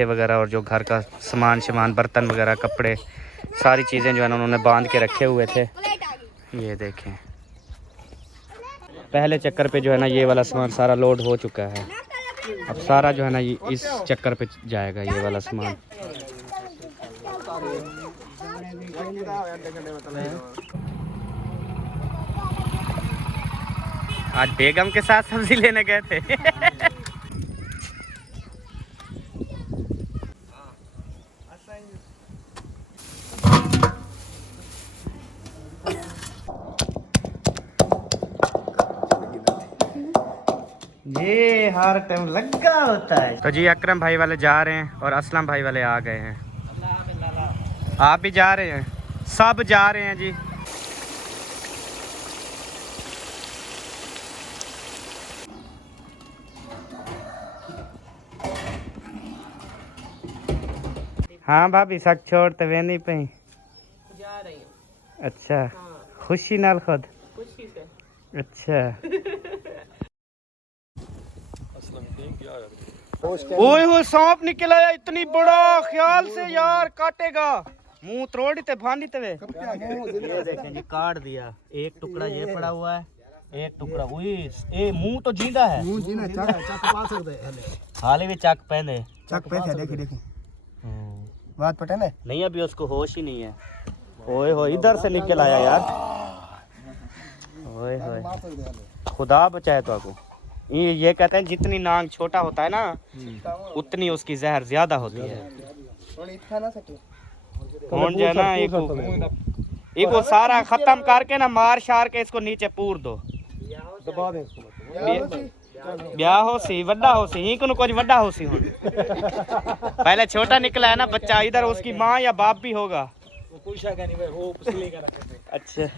ये वगैरह और जो घर का सामान बर्तन वगैरह कपड़े सारी चीज़ें जो है ना उन्होंने बांध के रखे हुए थे। ये देखें, पहले चक्कर पे जो है ना ये वाला सामान सारा लोड हो चुका है। अब सारा जो है ना इस चक्कर पे जाएगा ये वाला सामान। आज बेगम के साथ सब्जी लेने गए थे। ये हर टाइम लगा होता है। तो जी अकरम भाई वाले जा रहे हैं और असलम भाई वाले आ गए हैं। आप भी जा रहे हैं? सब जा रहे हैं जी। हाँ भाभी सक छोड़ते वे नहीं पे जा रही हूँ। अच्छा हाँ। खुशी नाल खुद खुशी से। अच्छा। ओए हो सांप निकल आया इतनी बड़ा, ख्याल से यार काटेगा। मुंह तोड़ते भांडते वे। ये देखें जी काट दिया। एक टुकड़ा ये पड़ा हुआ है, एक टुकड़ा ए मुंह तो जींदा है। मुंह जींदा चक पा सकते हाले भी चक पहने चक पे देखे देखे बात पता नहीं अभी उसको होश ही नहीं है। ओए हो इधर से निकल आया यार। ओए होए खुदा बचाए तो आपको। ये कहते हैं जितनी नांग छोटा होता है ना उतनी उसकी जहर ज्यादा होती है। कौन जो है ना एक वो सारा खत्म करके ना मार शार के इसको नीचे पूर दो। ब्याह हो सी वड्डा हो सी को कुछ वड्डा हो सी हुन। पहले छोटा निकला है ना बच्चा, इधर उसकी माँ या बाप भी होगा। अच्छा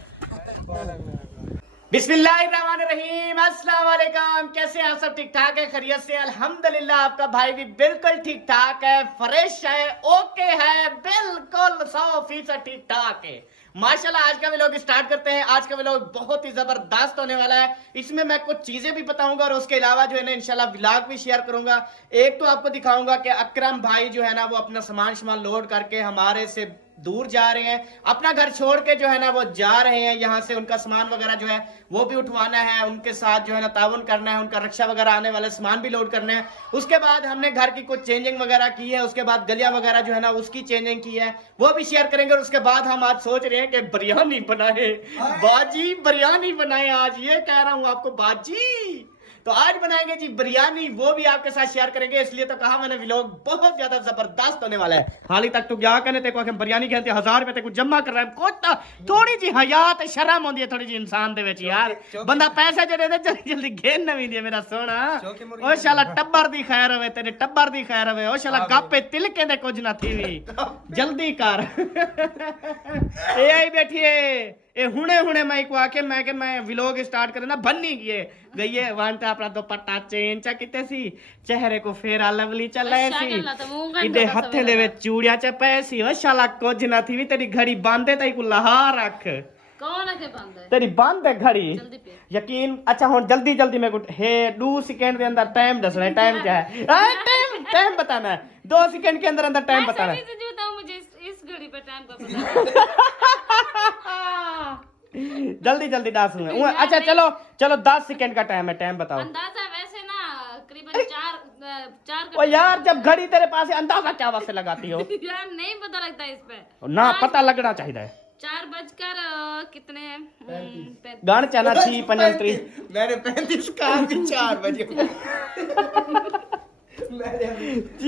बिस्मिल्लाहिर्रहमानिर्रहीम, अस्सलाम वालेकुम। कैसे आप सब? ठीक ठाक है, खैरियत से? अल्हम्दुलिल्लाह। आपका भाई भी बिल्कुल ठीक ठाक है, फ्रेश है, ओके है, बिल्कुल 100% ठीक ठाक है माशाल्लाह। आज का व्लॉग स्टार्ट करते हैं। आज का व्लॉग बहुत ही जबरदस्त होने वाला है। इसमें मैं कुछ चीजें भी बताऊंगा और उसके अलावा जो है ना इंशाल्लाह व्लॉग भी शेयर करूंगा। एक तो आपको दिखाऊंगा कि अकरम भाई जो है ना वो अपना सामान लोड करके हमारे से दूर जा रहे हैं, अपना घर छोड़ के जो है ना वो जा रहे हैं। यहाँ से उनका सामान वगैरह जो है वो भी उठवाना है, उनके साथ जो है ना ताउन करना है, उनका रक्षा वगैरह आने वाले सामान भी लोड करना है। उसके बाद हमने घर की कुछ चेंजिंग वगैरह की है, उसके बाद गलिया वगैरह जो है ना उसकी चेंजिंग की है, वो भी शेयर करेंगे। और उसके बाद हम आज सोच रहे हैं कि बिरयानी बनाए, बाजी बिरयानी बनाए आज, ये कह रहा हूँ आपको बाजी। तो आज बनाएंगे जी बिरयानी, वो भी आपके साथ शेयर करेंगे। इसलिए तो कहा मैंने व्लॉग बहुत ज्यादा जबरदस्त होने वाला है। हाल तक तो क्या कहने थे को बिरयानी कहते 1000 रुपए ते कुछ जमा कर रहा है। कुछ थोड़ी जी हयात शर्म होती है थोड़ी जी इंसान दे विच यार। बंदा पैसे जो दे जल्दी जल्दी घेन नहीं दिए मेरा सोना। ओ शाला टब्बर दी खैर होवे, तेरे टब्बर दी खैर होवे। ओ शाला गापे तिलके दे कुछ ना थी भी जल्दी कर। ए आई बैठिए ए हुने हुने मैं को आके मैं व्लॉग स्टार्ट करे ना भन्नी किए गई है वन ते अपना दुपट्टा चेन चा किते सी, चेहरे को फेरा लवली चले सी, इदे हथे दे विच चूड़ियां च पए सी। ओ शाला कुछ ना थी भी तेरी घड़ी बांधे तई को लहा रख। कौन है के बंद है? तेरी बंद है घड़ी यकीन। अच्छा हुन जल्दी जल्दी मैं को हे 2 सेकंड के अंदर टाइम दसना है। टाइम क्या है? टाइम बताना है। 2 सेकंड के अंदर अंदर टाइम बताना है। मुझे इस घड़ी पे टाइम का पता जल्दी जल्दी 10 हुए। अच्छा चलो चलो 10 सेकंड का टाइम है, टाइम बताओ। अंदाजा वैसे ना करीबन 4 ओ यार जब घड़ी तेरे पास है अंदाजा क्या वास्ते लगाती हो? यार नहीं पता लगता इस पे ना पता लगना चाहिए। 4 बजकर कितने गान चला थी 35 मैंने 35 कहा कि 4 बजे।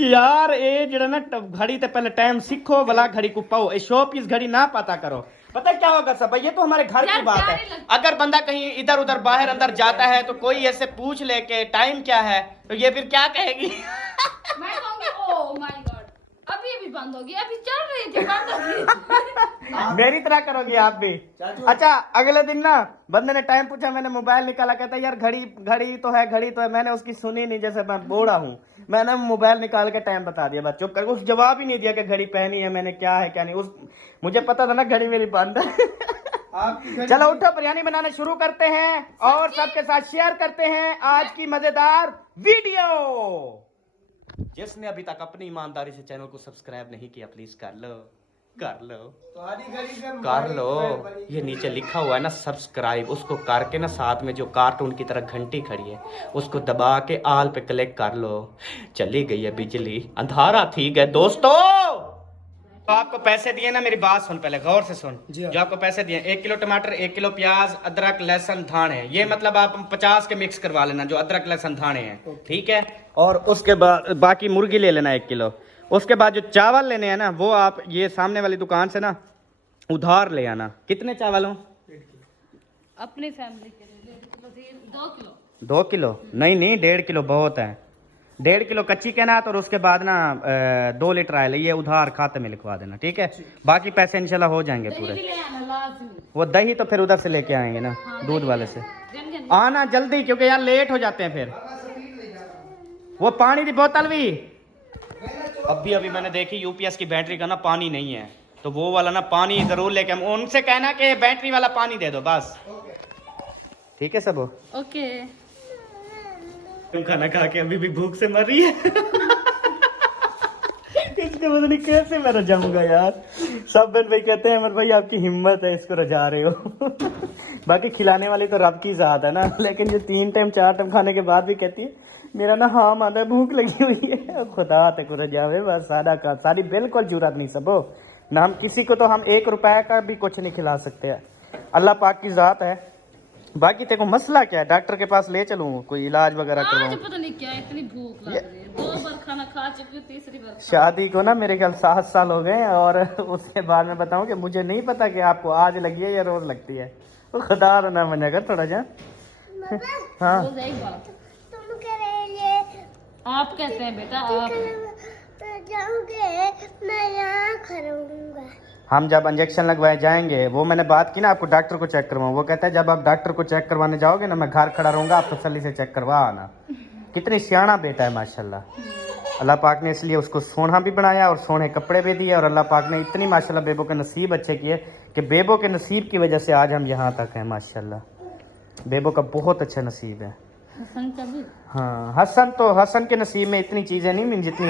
यार ये जरा ना घड़ी ते पहले टाइम सीखो भला, घड़ी को पाओ। ए शो पीस घड़ी ना पता करो। पता क्या होगा सब, ये तो हमारे घर की बात है। अगर बंदा कहीं इधर उधर बाहर अंदर जाता है तो कोई ऐसे पूछ ले के टाइम क्या है तो ये फिर क्या कहेगी? मैं कहूंगी ओह माय गॉड अभी बंद होगी, अभी चल रही थी बंद होगी। मेरी तरह करोगे आप भी? अच्छा अगले दिन ना बंदे ने टाइम पूछा, मैंने मोबाइल निकाला, कहता यार घड़ी तो है। मैंने उसकी सुनी नहीं, जैसे मैं बूढ़ा हूँ। मैंने मोबाइल निकाल के टाइम बता दिया, बस चुप कर। उस जवाब ही नहीं दिया कि घड़ी पहनी है मैंने, क्या है क्या नहीं। मुझे पता था ना घड़ी मेरी बंद है। चलो उठो बिरयानी बनाना शुरू करते हैं और सबके साथ शेयर करते हैं आज की मजेदार वीडियो। जिसने अभी तक अपनी ईमानदारी से चैनल को सब्सक्राइब नहीं किया प्लीज कर लो कर लो। ये नीचे लिखा हुआ है ना सब्सक्राइब, उसको करके ना साथ में जो कार्टून की तरह घंटी खड़ी है उसको दबा के आल पे क्लिक कर लो। चली गई है बिजली, अंधारा थी गए दोस्तों। तो आपको पैसे दिए ना, मेरी बात सुन पहले गौर से सुन। जो आपको पैसे दिए 1 किलो टमाटर, 1 किलो प्याज, अदरक लहसुन धाने, ये मतलब आप 50 के मिक्स करवा लेना जो अदरक लहसुन धाने हैं, ठीक है। और उसके बाद बाकी मुर्गी ले लेना 1 किलो। उसके बाद जो चावल लेने हैं ना वो आप ये सामने वाली दुकान से ना उधार ले आना। कितने चावल हो? अपनी फैमिली के लिए 2 किलो। 2 किलो नहीं 1.5 किलो बहुत है। 1.5 किलो कच्ची केनात और उसके बाद ना 2 लीटर आयल ये उधार खाते में लिखवा देना, ठीक है। बाकी पैसे इंशाल्लाह हो जाएंगे पूरे। वो दही तो फिर उधर से लेके आएंगे ना, दूध वाले से। आना जल्दी क्योंकि यार लेट हो जाते हैं फिर। वो पानी की बोतल भी अभी मैंने देखी, यूपीएस की बैटरी का ना पानी नहीं है, तो वो वाला ना पानी जरूर लेके हम उनसे कहना कि बैटरी वाला पानी दे दो बस, ठीक है सब। ओके। तुम खाना खा के अभी भी भूख से मर रही है। इसको पता नहीं कैसे मैं रजाऊंगा यार। सब बहन भाई कहते हैं अमर भाई आपकी हिम्मत है, इसको रजा रहे हो। बाकी खिलाने वाली तो रब की जात है ना, लेकिन जो 3 टाइम 4 टाइम खाने के बाद भी कहती है मेरा ना हाँ माता है भूख लगी हुई है, खुदा तक रजावे बस। सादा का सारी बिल्कुल जरूरत नहीं सबो ना, हम किसी को तो हम 1 रुपए का भी कुछ नहीं खिला सकते हैं, अल्लाह पाक की जात है। बाकी तेरे को मसला क्या है? डॉक्टर के पास ले चलूं, कोई इलाज वगैरह करवाऊं? पता नहीं क्या इतनी भूख लग रही है, 2 बार खाना खा चुकी हूं, तीसरी बार शादी को ना मेरे ख्याल 7 साल हो गए और उसके बाद मैं बताऊं कि मुझे नहीं पता कि आपको आज लगी है या रोज लगती है। तो खुदा ना मना कर थोड़ा जा। हाँ रोज एक बार। आप कहते हैं बेटा आप हम जब इंजेक्शन लगवाए जाएंगे, वो मैंने बात की ना आपको डॉक्टर को चेक करवाऊं, वो कहता है जब आप डॉक्टर को चेक करवाने जाओगे ना मैं घर खड़ा रहूंगा, आप तसल्ली से चेक करवा आना। कितनी सियाना बेटा है माशाल्लाह। अल्लाह पाक ने इसलिए उसको सोना भी बनाया और सोने कपड़े भी दिए, और अल्लाह पाक ने इतनी माशाल्लाह बेबो के नसीब अच्छे किए कि बेबो के नसीब की वजह से आज हम यहाँ तक हैं माशाल्लाह। बेबो का बहुत अच्छा नसीब है। हसन का भी। हाँ हसन के नसीब में इतनी चीज़ें नहीं मिली जितनी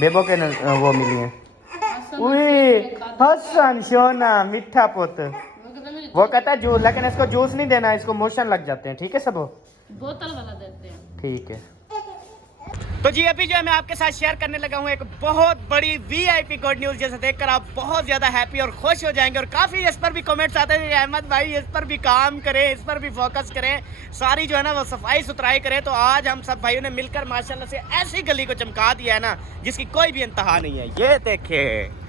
बेबो के वो मिली हैं। हसन सोना मीठा पुत, वो कहता है जूस, लेकिन इसको जूस नहीं देना, इसको मोशन लग जाते हैं, ठीक है सब। बोतल वाला देते हैं, ठीक है। तो जी अभी जो है मैं आपके साथ शेयर करने लगा हूँ एक बहुत बड़ी वीआईपी गुड न्यूज़, जैसे देखकर आप बहुत ज़्यादा हैप्पी और खुश हो जाएंगे। और काफ़ी इस पर भी कमेंट्स आते हैं कि अहमद भाई इस पर भी काम करें, इस पर भी फोकस करें, सारी जो है ना वो सफाई सुथराई करें। तो आज हम सब भाइयों ने मिलकर माशाल्लाह से ऐसी गली को चमका दिया है ना जिसकी कोई भी इंतहा नहीं है। ये देखें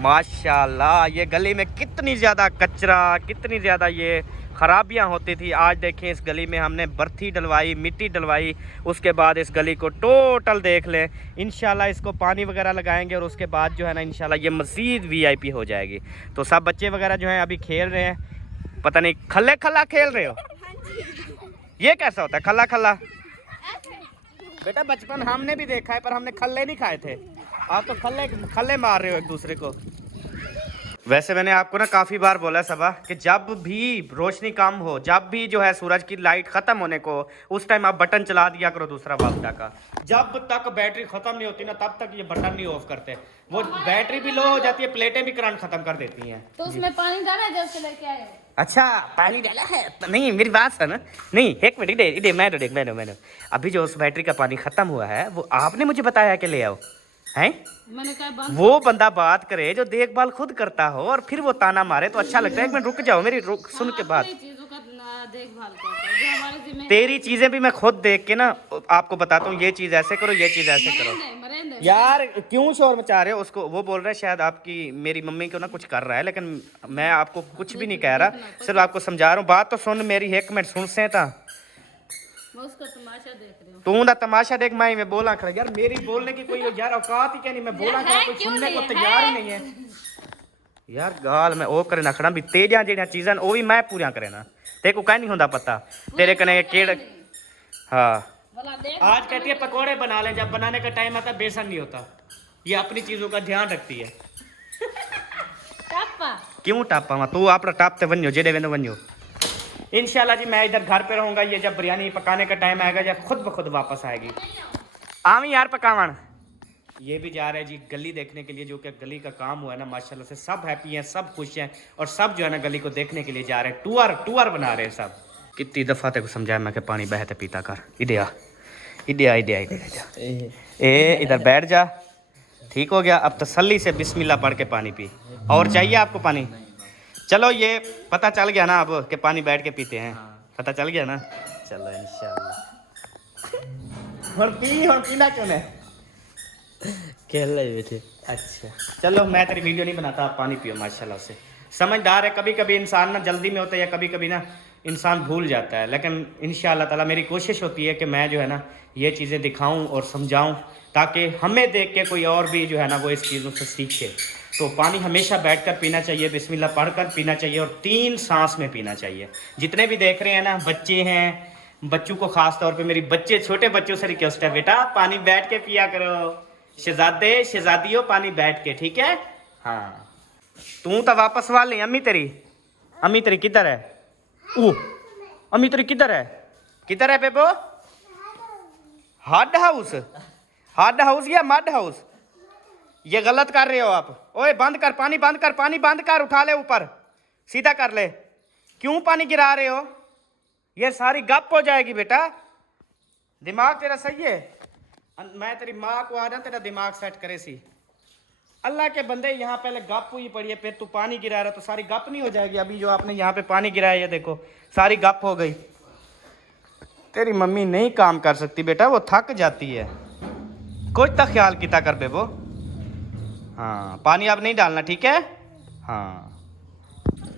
माशाल्लाह, ये गली में कितनी ज़्यादा कचरा, कितनी ज़्यादा ये खराबियां होती थी। आज देखें इस गली में हमने बर्थी डलवाई, मिट्टी डलवाई, उसके बाद इस गली को टोटल देख लें। इंशाल्लाह इसको पानी वगैरह लगाएंगे और उसके बाद जो है ना इंशाल्लाह ये मज़ीद वीआईपी हो जाएगी। तो सब बच्चे वगैरह जो हैं अभी खेल रहे हैं, पता नहीं खल्ले खल्ला खेल रहे हो। ये कैसा होता है खल्ला खल्ला? बेटा बचपन हमने भी देखा है पर हमने खल्ले नहीं खाए थे, आप तो खल्ले मार रहे हो एक दूसरे को। वैसे मैंने आपको ना काफ़ी बार बोला है सबा कि जब भी रोशनी कम हो, जब भी जो है सूरज की लाइट ख़त्म होने को, उस टाइम आप बटन चला दिया करो दूसरा वापडा का। जब तक बैटरी ख़त्म नहीं होती ना तब तक ये बटन नहीं ऑफ करते। वो बैटरी भी लो हो जाती है, प्लेटें भी करंट ख़त्म कर देती हैं। तो उसमें पानी डाला है जब से लेके आए हो? अच्छा पानी डाला है? नहीं मेरी बात सुन, नहीं एक मिनट इधे मैडम अभी जो उस बैटरी का पानी ख़त्म हुआ है वो आपने मुझे बताया कि ले आओ हैं? मैंने कहा वो बंदा बात करे जो देखभाल खुद करता हो और फिर वो ताना मारे तो अच्छा लगता है। एक मिनट रुक जाओ, मेरी सुन के बाद। देखभाल करता है, जो हमारे जिम्मे तेरी चीजें भी मैं खुद देख के ना आपको बताता हूँ, ये चीज ऐसे करो, ये चीज ऐसे करो। यार क्यों शोर मचा रहे हो? उसको वो बोल रहा है शायद आपकी मेरी मम्मी को ना कुछ कर रहा है, लेकिन मैं आपको कुछ भी नहीं कह रहा, सिर्फ आपको समझा रहा हूँ। बात तो सुन मेरी, एक मिनट सुन से था। उसका तमाशा देख रहे हो? तू ना तमाशा देख, मैं बोला खड़ा यार, मेरी बोलने की कोई यार औकात ही क्या नहीं, मैं बोला खड़ा, कोई सुनने को तैयार ही नहीं है यार। गाल मैं ओ करे ना खड़ा भी तेजा जेड़ा चीज़ां वो भी मैं पूरा करे ना, तेरे को कहीं नहीं होता पता तेरे कने केड़। हाँ आज कहती है पकोड़े बना ले, जब बनाने का टाइम आता बेसन नहीं होता। ये अपनी चीजों का ध्यान रखती है। टापा क्यों टापा? तू आप टापते बनो जेडे वेंदो बनो। इंशाल्लाह जी मैं इधर घर पे रहूंगा, ये जब बिरयानी पकाने का टाइम आएगा या खुद ब खुद वापस आएगी। आवी यार पकावन ये भी जा रहे हैं जी गली देखने के लिए, जो कि गली का काम हुआ है ना माशाल्लाह से सब हैप्पी हैं, सब खुश हैं और सब जो है ना गली को देखने के लिए जा रहे हैं, टूर बना रहे हैं सब। कितनी दफ़ा तेको समझाया मैं कि पानी बहते पीता कर। इडिया इधर बैठ जा, ठीक हो गया। अब तसल्ली से बिस्मिल्लाह पढ़ के पानी पी। और चाहिए आपको पानी? चलो ये पता चल गया ना अब कि पानी बैठ के पीते हैं, पता चल गया ना। चलो इंशाल्लाह और पीना क्यों है? खेल रहे थे। अच्छा चलो मैं तेरी वीडियो नहीं बनाता, आप पानी पियो माशाल्लाह से। समझदार है, कभी कभी इंसान ना जल्दी में होता है या कभी कभी ना इंसान भूल जाता है, लेकिन इंशाल्लाह ताला मेरी कोशिश होती है कि मैं जो है ना ये चीज़ें दिखाऊं और समझाऊं ताकि हमें देख के कोई और भी जो है ना वो इस चीज़ों से सीखे। तो पानी हमेशा बैठकर पीना चाहिए, बिस्मिल्लाह पढ़कर पीना चाहिए और 3 सांस में पीना चाहिए। जितने भी देख रहे हैं ना बच्चे हैं, बच्चों को खास तौर पे मेरी बच्चे छोटे बच्चों से रिक्वेस्ट है, बेटा पानी बैठ के पिया करो, शहजादे शहजादियों पानी बैठ के, ठीक है? हाँ तू तो वापस वाल नहीं। अम्मी तेरी किधर है? अम्मी तेरी किधर है बेबो? हार्ड हाउस या मड हाउस? ये गलत कर रहे हो आप। ओए बंद कर, पानी बंद कर, उठा ले ऊपर, सीधा कर ले। क्यों पानी गिरा रहे हो? ये सारी गप हो जाएगी बेटा। दिमाग तेरा सही है? मैं तेरी माँ को आ रहा तेरा दिमाग सेट करे सी। अल्लाह के बंदे यहाँ पहले गप हुई पड़ी है, फिर तू पानी गिरा रहा तो सारी गप नहीं हो जाएगी? अभी जो आपने यहाँ पे पानी गिराया ये देखो सारी गप हो गई। तेरी मम्मी नहीं काम कर सकती बेटा, वो थक जाती है। कुछ तो ख्याल किया कर बेबो। हाँ पानी अब नहीं डालना, ठीक है? हाँ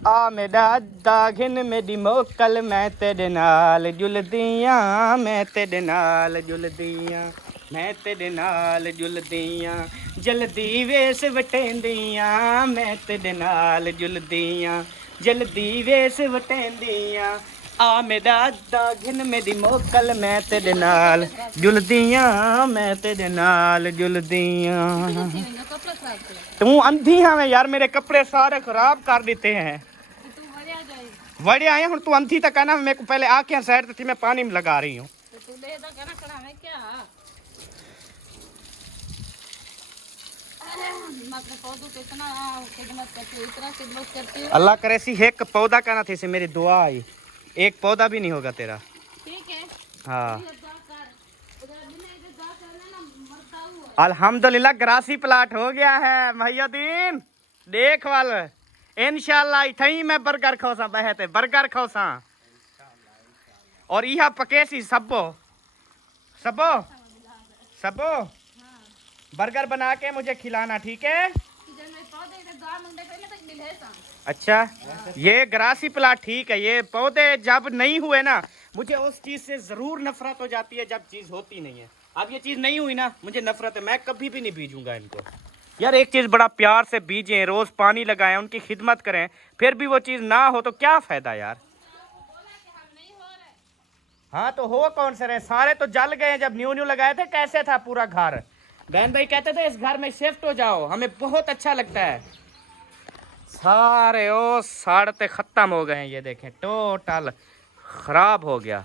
आ मेरा दागिन मेरी मोकल, मैं तेरे नाल जुलदियाँ, मैं तेरे नाल जुलदियाँ, मैं तेरे नाल जुलदियाँ, जल्दी वेस वटेंदियाँ, मैं तेरे नाल जुलदियाँ, जल्दी वेस वटेंदियाँ। आ मेरा दागिन मेरी मोकल, मैं तेरे नाल जुलदियाँ, मैं तेरे नाल जुलदियाँ। तू अंधी है यार, मेरे कपड़े सारे खराब कर देते हैं। बड़े आए हूँ, तू अंधी तक है ना, मेरे को पहले आके साइड थी, मैं पानी में लगा रही हूँ। अल्लाह करे सी एक पौधा करना थी से मेरी दुआ आई, एक पौधा भी नहीं होगा तेरा, ठीक है? हाँ अल्हम्दुलिल्लाह ग्रासी प्लाट हो गया है महियुद्दीन, देख वाल इंशाल्लाह इथई मैं बर्गर खोसा बहते बर्गर खोसा और यह पके सी सबो बर्गर बना के मुझे खिलाना, ठीक है? अच्छा ये ग्रासी प्लाट ठीक है, ये पौधे जब नहीं हुए ना मुझे उस चीज से जरूर नफरत हो जाती है जब चीज होती नहीं है। अब ये चीज नहीं हुई ना मुझे नफरत है, मैं कभी भी नहीं बीजूंगा इनको। यार एक चीज बड़ा प्यार से बीजें, रोज पानी लगाएं, उनकी खिदमत करें, फिर भी वो चीज ना हो तो क्या फायदा यार। हाँ तो हो कौन से रहे, सारे तो जल गए जब न्यू लगाए थे। कैसे था पूरा घर? बहन भाई कहते थे इस घर में शिफ्ट हो जाओ, हमें बहुत अच्छा लगता है। सारे ओ साड़ते खत्म हो गए हैं, ये देखें टोटल खराब हो गया।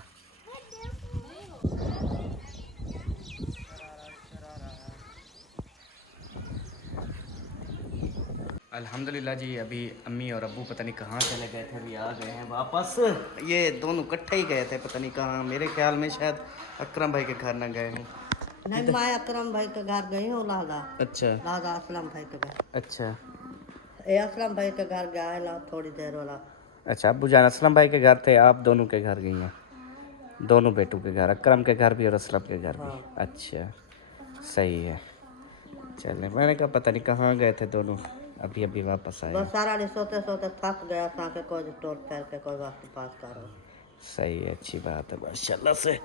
अल्हम्दुलिल्लाह जी अभी अम्मी और अब्बू पता नहीं कहाँ चले गए थे, अभी आ गए हैं वापस। ये दोनों इकट्ठे ही गए थे पता नहीं कहाँ, मेरे ख्याल में शायद अकरम भाई के घर ना गए हैं। नहीं मैं अकरम भाई के घर गई हूँ लादा। अच्छा लादा असलम भाई के घर। अच्छा ये असलम भाई के घर गया है ला थोड़ी देर वाला। अच्छा अब्बू जान असलम भाई के घर थे, आप दोनों के घर गई हैं? दोनों बेटों के घर, अकरम के घर भी और असलम के घर भी। अच्छा सही है, चले मैंने कहा पता नहीं कहाँ गए थे दोनों, अभी अभी वापस आए। बस सारा दिन सोते सोते थक गया था कि कोई टोल पैर के कोई वक्त पास करो। सही है, अच्छी बात है माशाल्लाह से।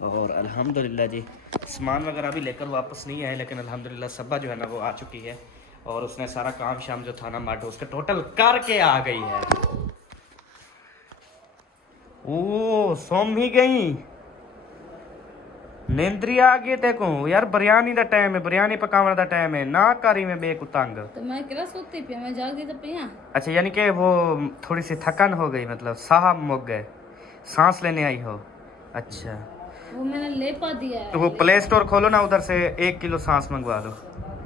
और अल्हम्दुलिल्लाह जी सामान वगैरह भी लेकर वापस नहीं आए, लेकिन अल्हम्दुलिल्लाह सब्बा जो है ना वो आ चुकी है और उसने सारा काम शाम जो था ना माटो उसका टोटल करके आ गई है। ओ सोम ही गई नींदरी आ गई देखो यार, बिरयानी का टाइम है, बिरयानी पकाने का टाइम है ना, करी में बेकुतंग तो मैं किरा सोती पिया, मैं जाग गई तो पिया। अच्छा यानी कि वो थोड़ी सी थकन हो गई, मतलब साहब मुक गए, सांस लेने आई हो। अच्छा वो मैंने ले पा दिया है। तो वो प्ले स्टोर खोलो ना, उधर से 1 किलो सांस मंगवा लो।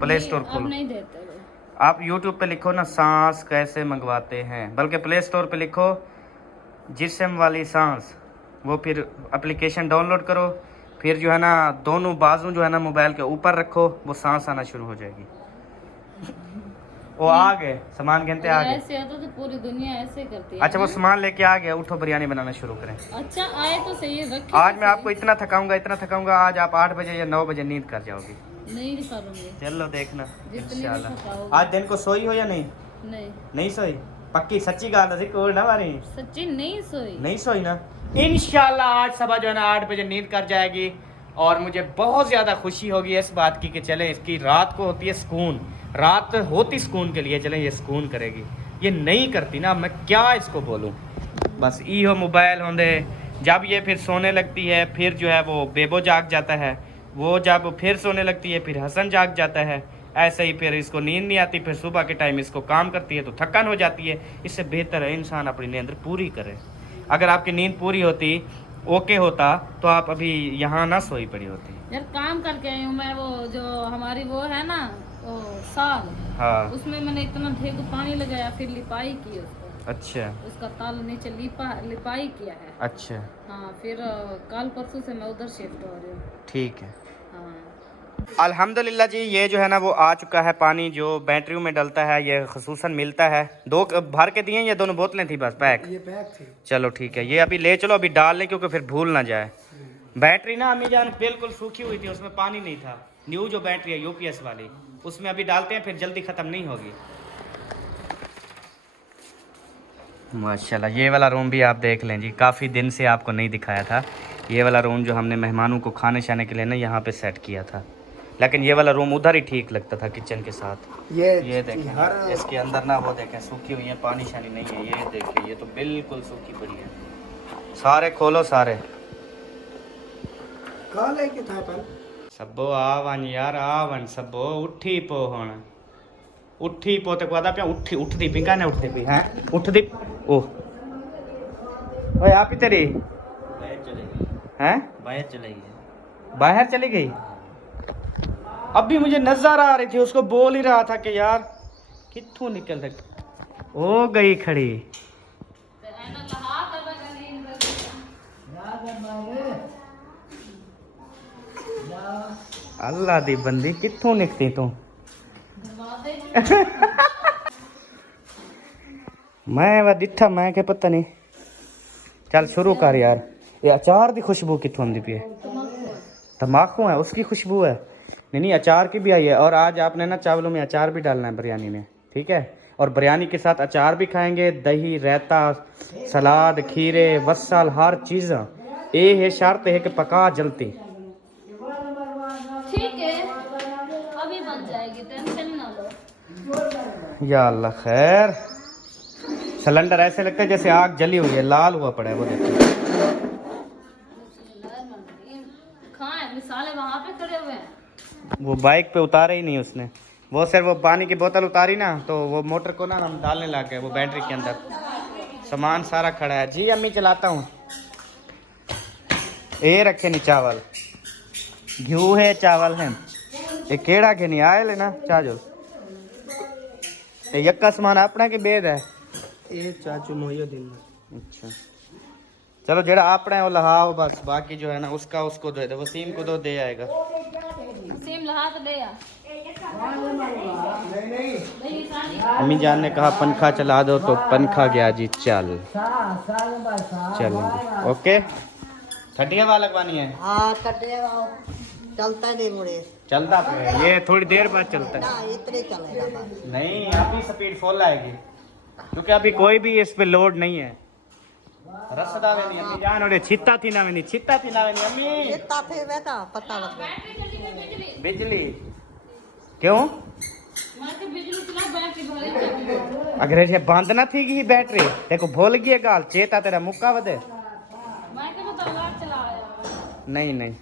प्ले स्टोर अब खोलो। नहीं देते वो। आप यूट्यूब पे लिखो ना सांस कैसे मंगवाते हैं, बल्कि प्ले स्टोर पे लिखो जिस्म वाली सांस, वो फिर एप्लीकेशन डाउनलोड करो, फिर जो है ना दोनों बाजू जो है ना मोबाइल के ऊपर रखो, वो सांस आना शुरू हो जाएगी। वो आ गए सामान गिनते आ गए। ऐसे आता तो पूरी दुनिया ऐसे करती है अच्छा वो ना? सामान लेके आ गया, उठो बिरयानी बनाना शुरू करें। अच्छा आए तो सही है, रखे आज तो मैं आपको सही। इतना थकाऊंगा, आज आप 8 बजे या 9 बजे नींद कर जाओगी। नहीं करूंगी। चलो देखना जितनी भी इंशाल्लाह। थकाओगे। आज दिन को सोई हो या नहीं? नहीं नहीं सोई? पक्की सच्ची गाल दसी कोई ना मारी। सच्ची नहीं सोई। नहीं सोई ना? इंशाल्लाह आज सुबह जो है ना 8 बजे नींद कर जाएगी, और मुझे बहुत ज़्यादा खुशी होगी इस बात की कि चले इसकी रात को होती है सुकून, रात होती सुकून के लिए, चले ये सुकून करेगी। ये नहीं करती ना, मैं क्या इसको बोलूँ। बस इहो मोबाइल होंदे, जब ये फिर सोने लगती है फिर जो है वो बेबो जाग जाता है, वो जब फिर सोने लगती है फिर हसन जाग जाता है, ऐसे ही फिर इसको नींद नहीं आती, फिर सुबह के टाइम इसको काम करती है तो थकान हो जाती है। इससे बेहतर है इंसान अपनी नींद पूरी करे। अगर आपकी नींद पूरी होती, ओके होता, तो आप अभी यहाँ ना सोई पड़ी होती। यार काम करके आई हूँ मैं, वो जो हमारी वो है ना वो साल, हाँ उसमें मैंने इतना ढेर पानी लगाया, फिर लिपाई की उसको, अच्छा उसका ताल नीचे लिपाई किया है। अच्छा हाँ फिर कल परसों से मैं उधर शिफ्ट हो रही हूँ। ठीक है। हाँ अल्हम्दुलिल्लाह जी, ये जो है ना वो आ चुका है पानी, जो बैटरियों में डलता है, ये खसूसन मिलता है। 2 भर के दिए, ये दोनों बोतलें थी बस पैक? ये पैक थी। चलो ठीक है, ये अभी ले चलो, अभी डाल लें क्योंकि फिर भूल ना जाए। बैटरी ना अम्मी जान बिल्कुल सूखी हुई थी, उसमें पानी नहीं था। न्यू जो बैटरी है यूपीएस वाली, उसमें अभी डालते हैं, फिर जल्दी ख़त्म नहीं होगी। माशाल्लाह, ये वाला रूम भी आप देख लें जी, काफ़ी दिन से आपको नहीं दिखाया था। ये वाला रूम जो हमने मेहमानों को खाने शाने के लिए ना यहाँ पे सेट किया था, लेकिन ये वाला रूम उधर ही ठीक लगता था किचन के साथ। ये देखें इसके अंदर ना वो देखें सूखी हुई है, पानी शानी नहीं है। ये देखें, ये तो बिल्कुल सूखी पड़ी है। सारे खोलो सारे। कहाँ लेके था पर? सबो आवन यार आवन, सबो उठी पो हुण, उठी पो ते कोदा पे उठदी पी काने उठदी पी हैं, उठदी ओह ओए आप ही तेरी बाहर चले गई, हैं, बाहर चले गई। बाहर चली गई। अभी मुझे नजर आ रही थी, उसको बोल ही रहा था कि यार कित्थों निकल रही, हो गई खड़ी। अल्लाह दी बंदी कित्थों निकती तू? मैं वह दिठा, मैं के पता नहीं। चल शुरू कर यार। ये अचार दी खुशबू कित्थों आंदी पई है? तम्बाकू है, उसकी खुशबू है। नहीं अचार की भी आई है, और आज आपने ना चावलों में अचार भी डालना है बिरयानी में, ठीक है? और बिरयानी के साथ अचार भी खाएंगे, दही रायता सलाद खीरे वसल हर चीज़। ये है शर्त है कि पका जलती। ठीक है अभी बन जाएगी, टेंशन ना लो। या अल्लाह खैर। सिलेंडर ऐसे लगता है जैसे आग जली हुई है, लाल हुआ पड़ा है वो देखो। कहाँ है मिसाले? वहाँ पे खड़े हुए हैं। वो बाइक पे उतारा ही नहीं उसने, वो सिर्फ वो पानी की बोतल उतारी ना, तो वो मोटर को ना हम डालने लग गए वो बैटरी के अंदर। सामान सारा खड़ा है जी, अम्मी चलाता हूँ। ये रखे नहीं चावल, घी है चावल है, ये केड़ा के नहीं आए लेना चाजो। ये यक्का सामान अपना के बेद है। ये चाचू मोहियो दिन में। अच्छा चलो, जेड़ा अपना है वो लहाओ बस, बाकी जो है ना उसका उसको दे दो, वसीम को दो दे आएगा। सीम लहा तो दे यार। अम्मी जान ने कहा पंखा चला दो, तो पंखा गया जी चल। चलो ओके। खटिया वाला लगवानी है? हाँ कटे चलता नहीं मुड़े चलता पे ये थोड़ी देर बाद चलता है। ना, इतने चलेगा बस। नहीं अभी स्पीड फुल आएगी, क्योंकि अभी कोई भी इस पे लोड नहीं है। रसदा वे नहीं अम्मी जान, और छित्ता थी ना वे नहीं, छित्ता थी ना वे नहीं अम्मी। कितना थे बेटा पता लग बिजली क्यों? मैं तो बिजली चला बैटरी भरी। अगर ये बंद ना थी की बैटरी, देखो भूल गई गाल, चेता तेरा मुक्का वदे। मैं तो लाइट चला आया। नहीं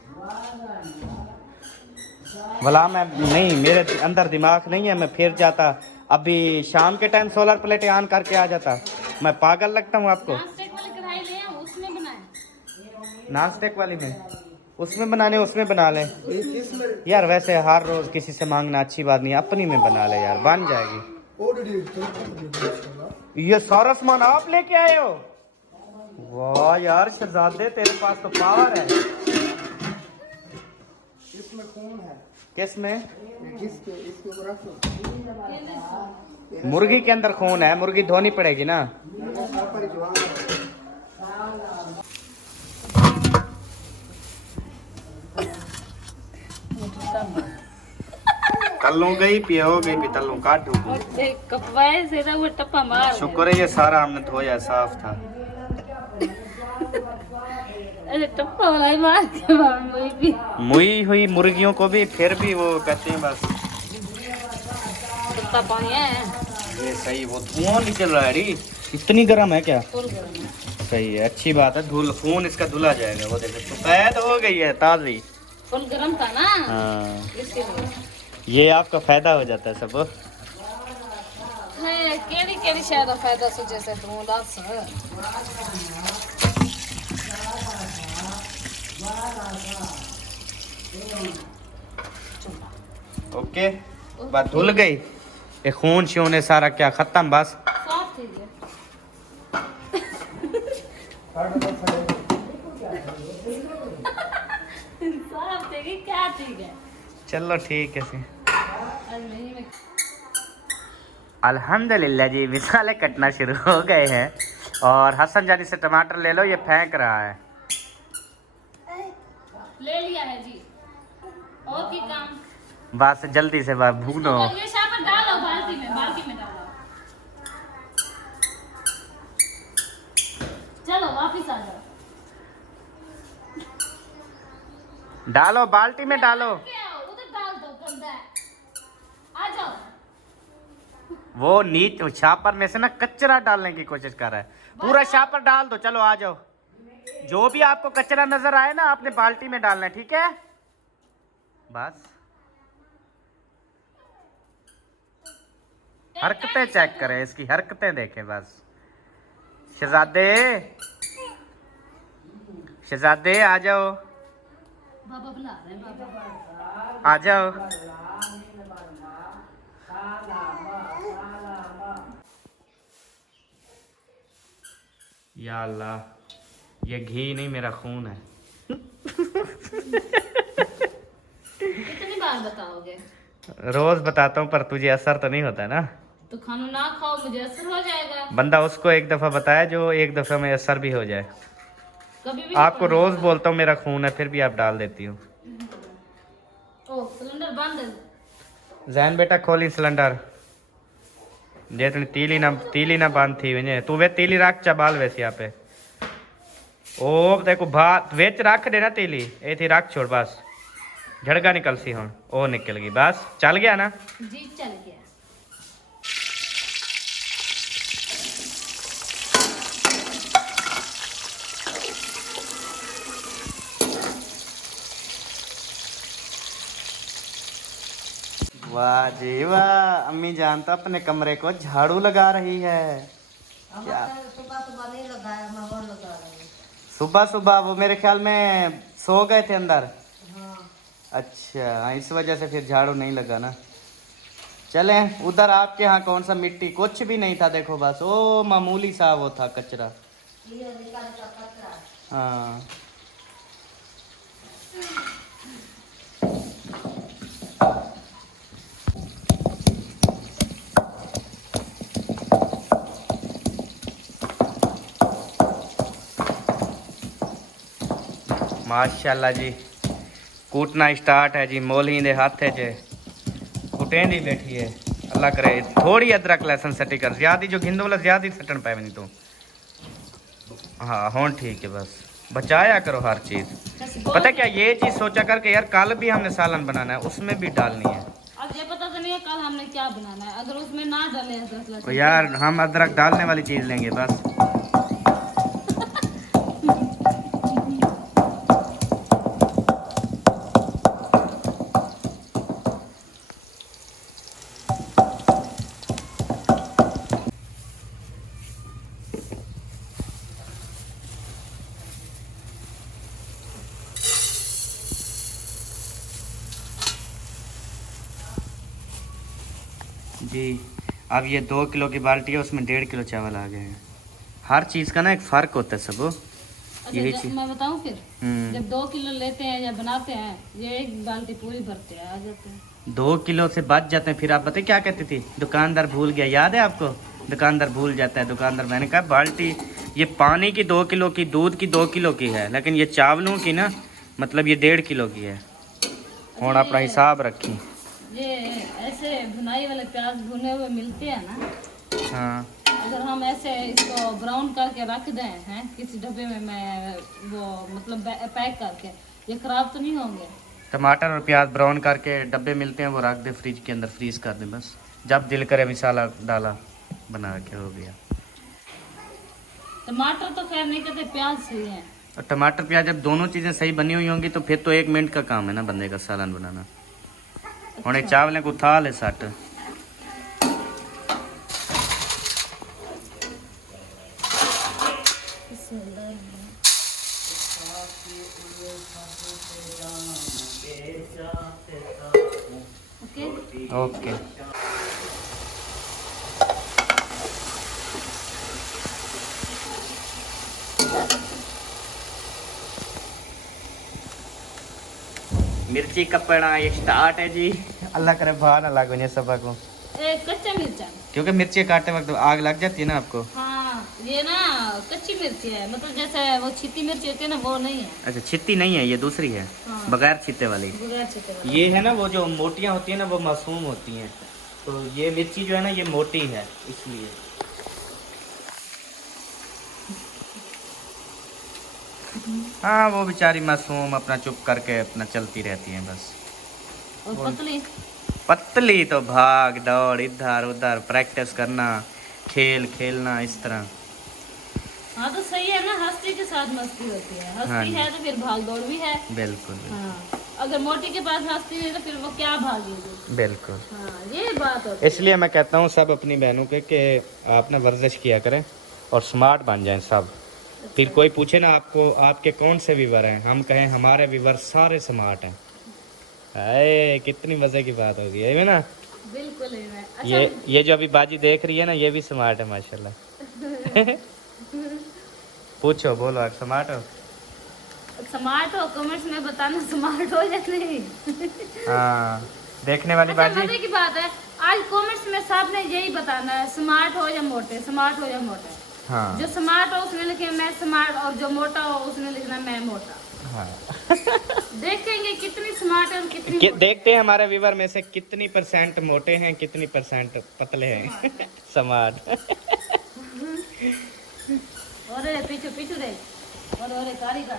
भला मैं नहीं, मेरे अंदर दिमाग नहीं है, मैं फिर जाता अभी शाम के टाइम सोलर प्लेटें ऑन करके आ जाता। मैं पागल लगता हूँ आपको? नॉन स्टिक वाली कढ़ाई ले आऊं, उसमें बनाए। नॉन स्टिक वाली में उसमें बनाने उसमें बना ले ये किस में यार। वैसे हर रोज किसी से मांगना अच्छी बात नहीं, अपनी में बना ले यार, बन जाएगी। ये सारा सामान आप लेके आए हो? वाह यार शहजादे, तेरे पास तो पावर है। इसमें खून है। किस में? इसके ऊपर रखो। मुर्गी के अंदर खून है, मुर्गी धोनी पड़ेगी ना। तल्लू गई पियो गई भी तल्लू काट दूँ। कपवाए से तो वो टप्पा मार। शुक्र है ये सारा हमने धोया, साफ था। अरे टप्पा वाला ही मार के वही भी। मुई हुई मुर्गियों को भी फिर भी वो कहते हैं बस टप्पा पानी है। ये सही, वो धुआं निकल रहा है री। इतनी गर्म है क्या? फुल गर्म है। सही है, अच्छी बात है। धुल खून इसका धुला जाएगा। वो देखो सफेद हो गई है, ताजी। फुल गर्म था ना हाँ, इसलिए। ये आपका फायदा हो जाता है सब। है केड़ी केड़ी शायद फायदा से जैसे तू दास ओके, बात धुल गई। ये खून शून है सारा क्या खत्म बस। साफ थी ये। साफ थी कि क्या ठीक है? चलो ठीक है सी। अरे नहीं मैं अल्हम्दुलिल्लाह जी, मिसाले कटना शुरू हो गए हैं। और हसन जानी से टमाटर ले लो, ये फेंक रहा है। ले लिया है जी। और की काम बस जल्दी से बस भूनो। ये शापर डालो बाल्टी में डालो। चलो वापस आ जाओ। डालो बाल्टी में डालो। क्या उधर डाल दो, गंदा है। आ जाओ। वो नीच शापर में से ना कचरा डालने की कोशिश कर रहा है। पूरा शापर डाल दो, चलो आ जाओ। जो भी आपको कचरा नजर आए ना आपने बाल्टी में डालना है, ठीक है? बस हरकतें चेक करें, इसकी हरकतें देखें बस। शहजादे, शहजादे आ जाओ, बाबा बुला रहे हैं बाबा। आ जाओ। या अल्लाह, ये घी नहीं मेरा खून है। कितनी बार बताओगे? रोज बताता हूँ पर तुझे असर तो नहीं होता ना। तो खाना ना खाओ, मुझे असर हो जाएगा। बंदा उसको एक दफा बताया जो एक दफा में असर भी हो जाए। कभी भी आपको रोज बोलता हूँ मेरा खून है, फिर भी आप डाल देती हो। ओ सिलेंडर बंद है। जैन बेटा खोली सिलेंडर। जे तुम तीली ना बंद थी वने तू वे तीली रख चबाल वैसे यहाँ पे। ओ देखो भात वेच रख देना तीली, ए थी रख छोड़ बस। झड़का निकल सी हूँ, ओ निकल गई बस। चल गया ना? जी चल गया। वाह जी वाह, अम्मी जान तो अपने कमरे को झाड़ू लगा रही है। क्या सुबह सुबह नहीं लगाया, मैं वो लगा रही हूँ। सुबह सुबह? वो मेरे ख्याल में सो गए थे अंदर। हाँ। अच्छा, इस वजह से फिर झाड़ू नहीं लगा ना। चले उधर आपके यहाँ कौन सा मिट्टी, कुछ भी नहीं था। देखो बस ओ मामूली सा वो था कचरा। ये निकाल का कचरा। हाँ माशाल्लाह जी, कूटना स्टार्ट है जी। मोली दे हाथे च कुटेंदी बैठी है। अल्लाह करे थोड़ी अदरक लहसुन सटी कर, ज्यादा जो घिंदो वाला ज्यादा सटन पाए नहीं तो। हाँ हूँ ठीक है, बस बचाया करो हर चीज़। पता क्या, ये चीज़ सोचा करके यार कल भी हमने सालन बनाना है, उसमें भी डालनी है। अब ये पता तो नहीं है कल हमने क्या बनाना है। अगर उसमें ना डाले अदरक तो लहसुन यार हम अदरक डालने वाली चीज़ लेंगे बस। जी। अब ये 2 किलो की बाल्टी है, उसमें 1.5 किलो चावल आ गए हैं। हर चीज़ का ना एक फ़र्क होता है सबो। यही चीज़ मैं बताऊं फिर, हम्म। जब 2 किलो लेते हैं या बनाते हैं, ये एक बाल्टी पूरी भरते हैं, आ जाते हैं। 2 किलो से बच जाते हैं। फिर आप बताइए क्या कहती थी, दुकानदार भूल गया, याद है आपको? दुकानदार भूल जाता है। दुकानदार, मैंने कहा बाल्टी ये पानी की 2 किलो की, दूध की 2 किलो की है, लेकिन ये चावलों की ना मतलब ये 1.5 किलो की है। और अपना हिसाब रखी। ये ऐसे भुनाई वाले प्याज भुने हुए मिलते हैं ना, हाँ अगर हम ऐसे इसको ब्राउन करके रख दें हैं किसी डब्बे में, मैं वो मतलब पैक करके, ये खराब तो नहीं होंगे? टमाटर और प्याज ब्राउन करके डब्बे मिलते हैं, वो रख दे फ्रिज के अंदर, फ्रीज कर दे बस। जब दिल करे मसाला डाला, बना के हो गया। टमाटर तो खैर नहीं कहते, प्याज सही है। और टमाटर प्याज जब दोनों चीज़ें सही बनी हुई होंगी तो फिर तो 1 मिनट का काम है ना बंदे का सालन बनाना। और एक चावल को उठा ले सट। Okay, okay. मिर्ची का पड़ा ये स्टार्ट है जी। अल्लाह करे बाहर ना लग जाए सबा को, कच्चा मिर्चा, क्योंकि मिर्ची काटते वक्त आग लग जाती है ना आपको। हाँ ये ना कच्ची मिर्ची है, मतलब जैसे वो छिटी मिर्ची होती है ना, वो नहीं है। अच्छा, छित्ती नहीं है, ये दूसरी है, हाँ। बगैर छित्ते वाली। बगैर छिटे वाली। ये है ना वो जो मोटियाँ होती है ना, वो मासूम होती हैं, तो ये मिर्ची जो है ना ये मोटी है इसलिए। हाँ, वो बेचारी मासूम अपना चुप करके अपना चलती रहती हैं बस। और पतली, पतली तो भाग दौड़ इधर उधर, प्रैक्टिस करना, खेल खेलना, इस तरह। हाँ तो सही है ना, हस्ती के साथ मस्ती होती है। हाँ हस्ती जी। है तो फिर भाग दौड़ भी है। बिल्कुल हाँ, अगर मोटी के पास हस्ती नहीं तो फिर वो क्या भागेगी। बिल्कुल। हाँ ये बात होती है। इसलिए मैं कहता हूँ सब अपनी बहनों के कि आप ना वर्जिश किया करें और स्मार्ट बन जाएं सब। फिर कोई पूछे ना आपको आपके कौन से व्यूवर हैं, हम कहें हमारे व्यूवर सारे स्मार्ट हैं। अरे कितनी मज़े की बात होगी है ना। बिल्कुल है। मैं ये जो अभी बाजी देख रही है ना, ये भी स्मार्ट है माशाल्लाह। पूछो, बोलो आप स्मार्ट हो? स्मार्ट हो, कमेंट्स में बताना स्मार्ट हो या नहीं। हाँ, देखने वाली अच्छा, बाजी। मजे की बात है, आज कमेंट्स में सबने यही बताना है, स्मार्ट हो या मोटे, स्मार्ट हो या मोटे। हाँ जो स्मार्ट हो उसने लिखे मैं स्मार्ट, और जो मोटा हो उसने लिखना मैं मोटा। हाँ। देखेंगे कितनी स्मार्ट है और कितनी मोटी। देखते हैं हमारे व्यूवर में से कितनी परसेंट मोटे हैं, कितनी परसेंट पतले हैं। स्मार्ट। और पीछे पीछे देख, और कारीगर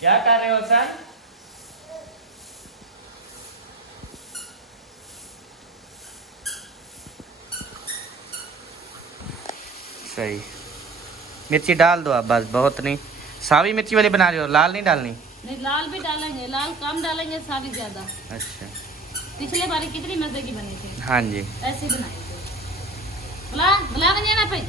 क्या कर रहे हो सर? सही। मिर्ची डाल दो आप बस, बहुत नहीं। सावी मिर्ची वाली बना रही हो, लाल नहीं डालनी? नहीं, लाल भी डालेंगे, लाल कम डालेंगे, सारी ज्यादा। अच्छा। पिछले बारी कितनी मजे की बनी थी, हाँ जी। ऐसे ही बनाई थी। बुला ना भाई।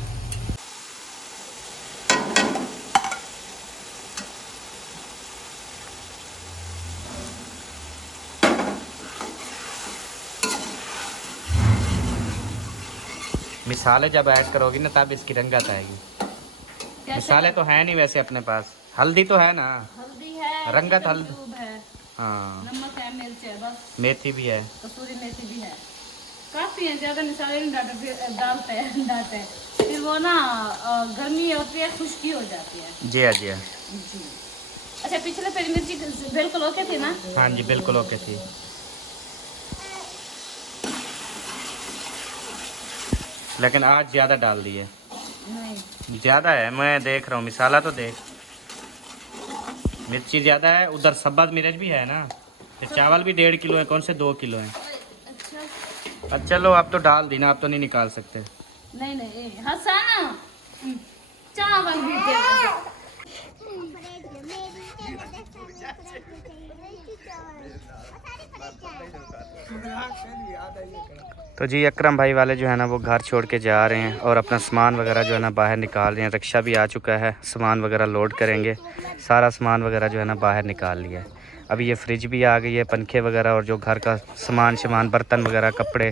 मिसाले जब ऐड करोगी ना तब इसकी रंगत आएगी। कैसे? मिसाले तो है नहीं वैसे अपने पास, हल्दी तो है ना, हल्दी है, रंगत चिकन हल्दी। क्यूब है, हाँ, नमक है, मिर्च है, बस। मेथी भी है। कसूरी मेथी भी है। काफी है, ज्यादा मिसाले नहीं डालते हैं, फिर वो ना गर्मी होती है, खुश्की हो जाती है। जी हाँ जी हाँ। जी। अच्छा, पिछले पेरी मिर्ची बिल्कुल ओके थी ना? हाँ जी बिल्कुल ओके थी। लेकिन आज ज़्यादा डाल दिए। नहीं, ज़्यादा है, मैं देख रहा हूँ, मिसाला तो देख, मिर्ची ज़्यादा है। उधर सब्ज़ मिर्च भी है ना, तो चावल भी 1.5 किलो है, कौन से 2 किलो हैं। अच्छा। अब चलो, आप तो डाल दी ना, आप तो नहीं निकाल सकते। नहीं हसन, चावल भी दे। तो जी अकरम भाई वाले जो है ना वो घर छोड़ के जा रहे हैं और अपना सामान वगैरह जो है ना बाहर निकाल रहे हैं। रिक्शा भी आ चुका है, सामान वगैरह लोड करेंगे। सारा सामान वगैरह जो है ना बाहर निकाल लिया है। अभी ये फ्रिज भी आ गई है, पंखे वगैरह और जो घर का सामान बर्तन वगैरह, कपड़े,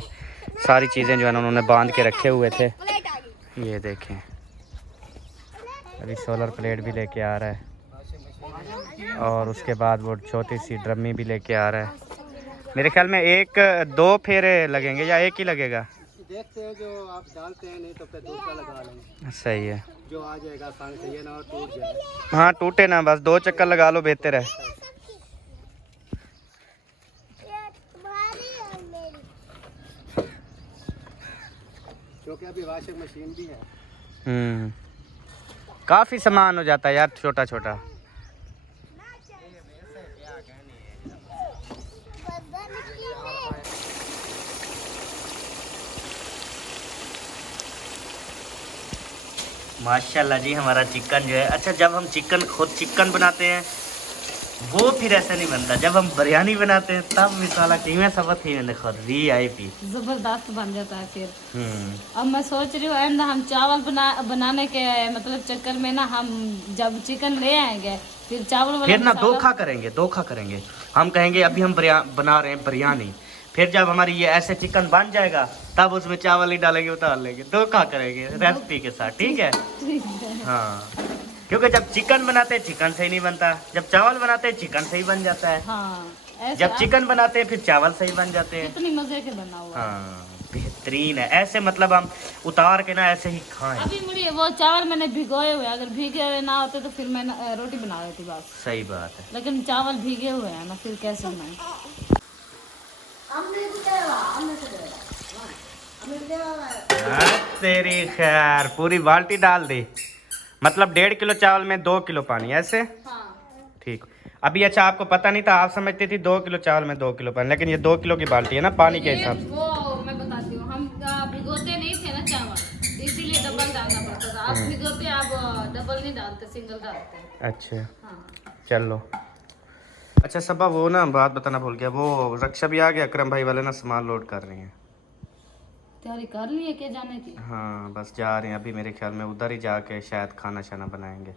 सारी चीज़ें जो है ना उन्होंने बांध के रखे हुए थे। ये देखें, अभी सोलर प्लेट भी लेके आ रहा है और उसके बाद वो छोटी सी ड्रमी भी लेके आ रहा है। मेरे ख्याल में 1-2 फेरे लगेंगे या एक ही लगेगा? देखते हैं, जो आप डालते हैं, नहीं तो फिर दूसरा लगा लेंगे। सही है, जो आ जाएगा आसानी से, ये ना टूट जाए। हाँ टूटे ना, बस 2 चक्कर लगा लो, बेहतर है। क्योंकि अभी वॉशिंग मशीन भी है। काफ़ी सामान हो जाता है यार, छोटा छोटा। माशाल्लाह जी, हमारा चिकन जो है, अच्छा जब हम खुद चिकन बनाते हैं वो फिर ऐसा नहीं बनता। जब हम बिरयानी बनाते हैं तब मिसाला कीमें सबक ही मैंने खुद VIP जबरदस्त बन जाता है फिर। अब मैं सोच रही हूँ आइंदा हम चावल बनाने के मतलब चक्कर में ना, हम जब चिकन ले आएंगे फिर चावल वाला फिर ना धोखा करेंगे। हम कहेंगे अभी हम बना रहे हैं बिरयानी, फिर जब हमारी ये ऐसे चिकन बन जाएगा तब उसमें चावल ही डालेंगे, उतार लेंगे, धोखा करेंगे रेसिपी के साथ। ठीक है? हाँ, क्योंकि जब चिकन बनाते हैं चिकन सही नहीं बनता, जब चावल बनाते हैं चिकन सही बन जाता है। हाँ, ऐसे जब चिकन बनाते हैं फिर चावल सही बन जाते हैं। कितनी मजे के बना हुआ। हाँ, बेहतरीन है। ऐसे मतलब हम उतार के ना ऐसे ही खाएं। अभी मुझे वो चावल मैंने भिगोए हुए, अगर भीगे हुए ना होते तो फिर मैं रोटी बना रही थी बस। सही बात है। लेकिन चावल भीगे हुए हैं ना, फिर कैसे मैं। तेरी खैर, पूरी बाल्टी डाल दी। मतलब 1.5 किलो चावल में 2 किलो पानी, ऐसे? हाँ। ठीक। अभी अच्छा, आपको पता नहीं था, आप समझती थी 2 किलो चावल में 2 किलो पानी, लेकिन ये 2 किलो की बाल्टी है ना पानी के हिसाब से। वो मैं बताती हूँ, हम भिगोते नहीं थे ना चावल, इसीलिए डबल डालना पड़ता था। आप भिगोते, आप डबल नहीं डालते, सिंगल डालते। अच्छा, हाँ। चलो। अच्छा सबा, वो ना बात बताना भूल गया, वो रक्षा भी आ गया, अकरम भाई वाले ना सामान लोड कर रही हैं। तैयारी कर ली है क्या जाने की? हाँ, बस जा रहे हैं अभी। मेरे ख्याल में उधर ही जाके शायद खाना शाना बनाएंगे,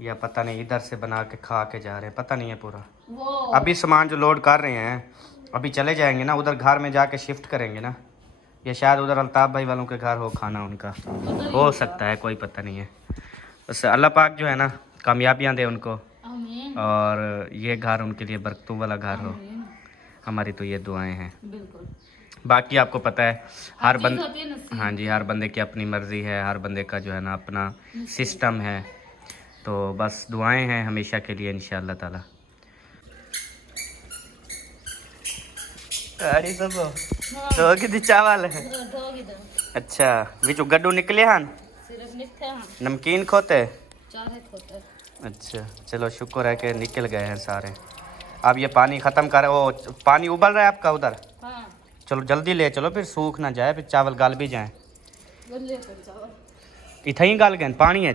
या पता नहीं इधर से बना के खा के जा रहे हैं, पता नहीं है पूरा। वो अभी सामान जो लोड कर रहे हैं, अभी चले जाएंगे ना उधर, घर में जाके शिफ्ट करेंगे ना, या शायद उधर अल्ताफ़ भाई वालों के घर हो खाना उनका, हो सकता है, कोई पता नहीं है। बस अल्लाह पाक जो है ना कामयाबियाँ दे उनको, आमीन। और ये घर उनके लिए बरकतों वाला घर हो। आमीन। हमारी तो ये दुआएं हैं। बिल्कुल। बाकी आपको पता है हर चीज़ बंद होती है नसीब। हाँ जी, हर बंदे की अपनी मर्ज़ी है, हर बंदे का जो है ना अपना सिस्टम है। तो बस दुआएं हैं हमेशा के लिए इंशाअल्लाह ताला। अरे सब तो कितनी चावल है? अच्छा, विचो गड्डू निकले हन, सिर्फ निकले हैं, नमकीन खोते। चारे खोते। अच्छा चलो, शुक्र है कि निकल गए हैं सारे। अब ये पानी ख़त्म कर, वो पानी उबल रहा है आपका उधर? हाँ, चलो जल्दी ले चलो, फिर सूख ना जाए, फिर चावल गल भी जाएं। गले कर चावल। इतना ही गल गए पानी है?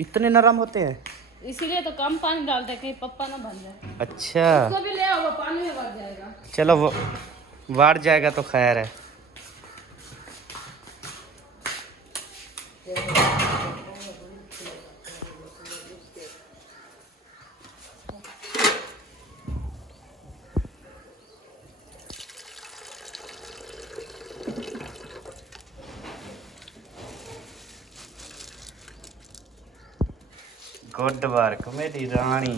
इतने नरम होते हैं? इसीलिए तो कम पानी डालते हैं, कहीं पप्पा ना बन जाए। अच्छा, उसको भी ले आओ, वो पानी में बढ़ जाएगा। चलो वो वाड़ जाएगा तो खैर है। गुड वर्क मेरी रानी।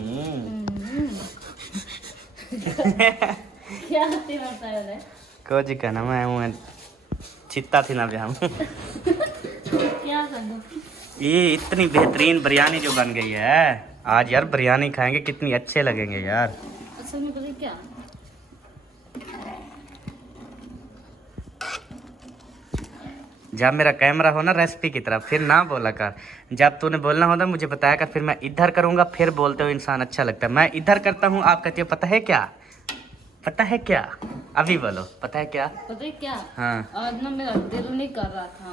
क्या हंसी मरता है? कुछ कहना, मैं हूँ चित्ता थी ना भी हम। क्या समझो? ये इतनी बेहतरीन बिरयानी जो बन गई है आज यार, बिरयानी खाएंगे कितनी अच्छे लगेंगे यार। असल में पता क्या, जब मेरा कैमरा हो ना रेसिपी की तरफ, फिर ना बोला कर। जब तूने बोलना होता मुझे बताया कर, फिर मैं इधर करूँगा, फिर बोलते हो इंसान अच्छा लगता है। मैं इधर करता हूँ, आप कहती हो पता है क्या, पता है क्या, अभी बोलो पता है क्या। पता है क्या? हाँ आज ना मेरा दिल नहीं कर रहा था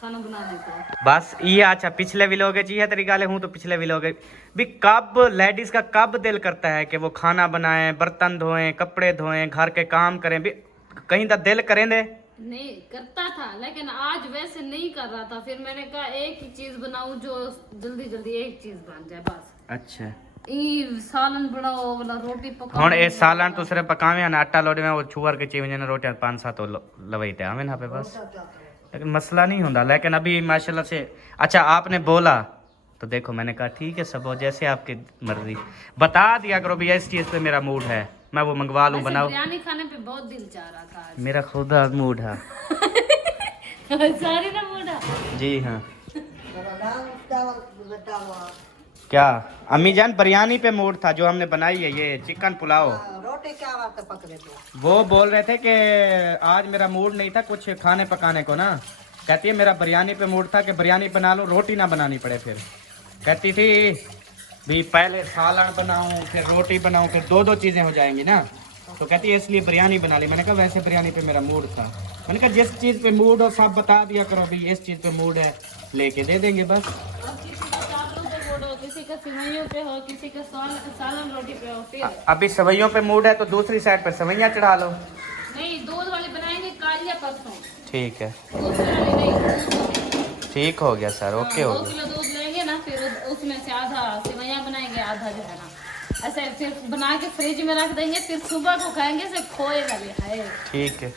खाना बनाने को। बस ये अच्छा पिछले विलोगे चाहिए तरीका ले हूँ तो पिछले विलोगे भी कब लेडीज का कब दिल करता है कि वो खाना बनाएं, बर्तन धोएं, कपड़े धोएं, घर के काम करें भी कहीं का दिल करें दे नहीं करता था, लेकिन आज वैसे नहीं कर रहा था। फिर मैंने कहा एक ही चीज बनाऊं जो जल्दी जल्दी एक चीज बन जाए बस। अच्छा ई सालन बनाओ वाला रोटी पकाओ। ਹੁਣ ਇਹ ਸਾਲਾਂ ਤੋਂ ਸਿਰਫ ਪਕਾਵੇਂ ਨਾ ਆਟਾ ਲੋੜੇ में वो छुअर के चाहिए ना रोटी 5-7 लवई थे हमें ना पे बस लेकिन मसला नहीं होता। लेकिन अभी माशाल्लाह से अच्छा आपने बोला तो देखो मैंने कहा ठीक है सब जैसे आपकी मर्जी बता दिया करो भैया इस चीज पे मेरा मूड है मैं वो मंगवा लूं बनाओ। बिरयानी खाने पे बहुत दिल चाह रहा था आज। मेरा खुद मूड है सारी ना मूड है। जी हाँ चावल डालो, क्या अम्मी जान बिरयानी पे मूड था जो हमने बनाई है ये चिकन पुलाव। रोटी क्या वास्ते पक रहे थे? वो बोल रहे थे कि आज मेरा मूड नहीं था कुछ खाने पकाने को ना। कहती है मेरा बिरयानी पे मूड था कि बिरयानी बना लो रोटी ना बनानी पड़े। फिर कहती थी भी पहले सालन बनाऊं फिर रोटी बनाऊं फिर दो चीज़ें हो जाएंगी ना तो कहती है इसलिए बिरयानी बना ली। मैंने कहा वैसे बिरयानी पे मेरा मूड था। मैंने कहा जिस चीज़ पे मूड हो सब बता दिया करो भी इस चीज़ पे मूड है लेके दे देंगे बस। अब किसी का चावलों पे मूड हो, किसी का सिवैयों पे हो, किसी का सालन रोटी पे हो। फिर अभी सवैयों पे मूड है तो दूसरी साइड पे सवैयाँ चढ़ा लो। नहीं दूध वाली बनाएंगे कल या परसों। ठीक है दूसरी वाली नहीं। ठीक हो गया सर ओके हो 2 गया। किलो दूध लेंगे ना फिर उसमें से आधा सेवैयाँ बनाएंगे आधा जो है ना ऐसे फिर बना के फ्रिज में रख देंगे फिर सुबह को खाएंगे से खोएगा भी है। ठीक है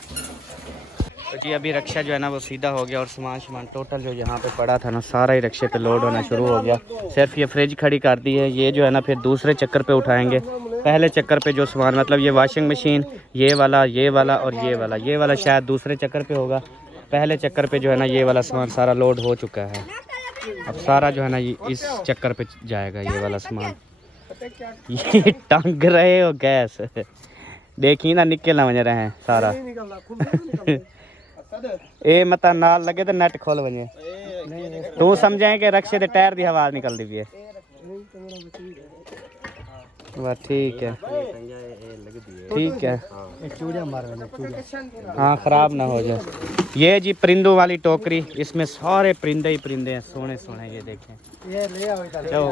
तो जी अभी रक्षा जो है ना वो सीधा हो गया और सामान टोटल जो यहाँ पे पड़ा था ना सारा ही रक्षे पे लोड होना शुरू हो गया। सिर्फ ये फ्रिज खड़ी कर दी है ये जो है ना फिर दूसरे चक्कर पे उठाएंगे। पहले चक्कर पे जो सामान मतलब ये वॉशिंग मशीन ये वाला और ये वाला शायद दूसरे चक्कर पे होगा। पहले चक्कर पे जो है ना ये वाला सामान सारा लोड हो चुका है। अब सारा जो है ना ये इस चक्कर पे जाएगा ये वाला सामान। ये टंग रहे हो गैस देखी ना निकलना वजह रहे हैं सारा ए मत नाल लगे तो नेट खोल वजे तू समझे कि रक्षे दे टायर दी आवाज निकलती पई है। वाह ठीक है ठीक है हाँ ख़राब ना हो जाए। ये जी परिंदों वाली टोकरी इसमें सारे परिंदे ही परिंदे हैं सोने सोने ये देखें। ये ले आओ इधर चलो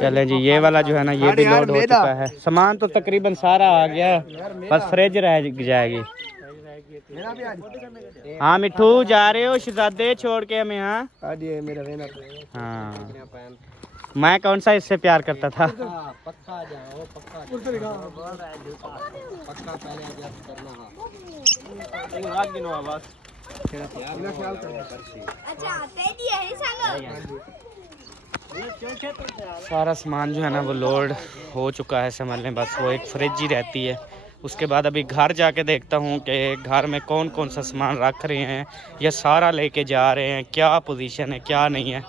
चले जी ये वाला जो है ना ये भी लोड हो चुका है। सामान तो तकरीबन सारा आ गया बस फ्रिज रह जाएगी। हाँ मिठू जा रहे हो शहजादे छोड़ के हमें? हाँ मैं कौन सा इससे प्यार करता था। सारा सामान जो है ना वो लोड हो चुका है समझ लें बस वो एक फ्रिज ही रहती है। उसके बाद अभी घर जाके देखता हूँ कि घर में कौन कौन सा सामान रख रहे हैं या सारा लेके जा रहे हैं क्या पोजीशन है क्या नहीं है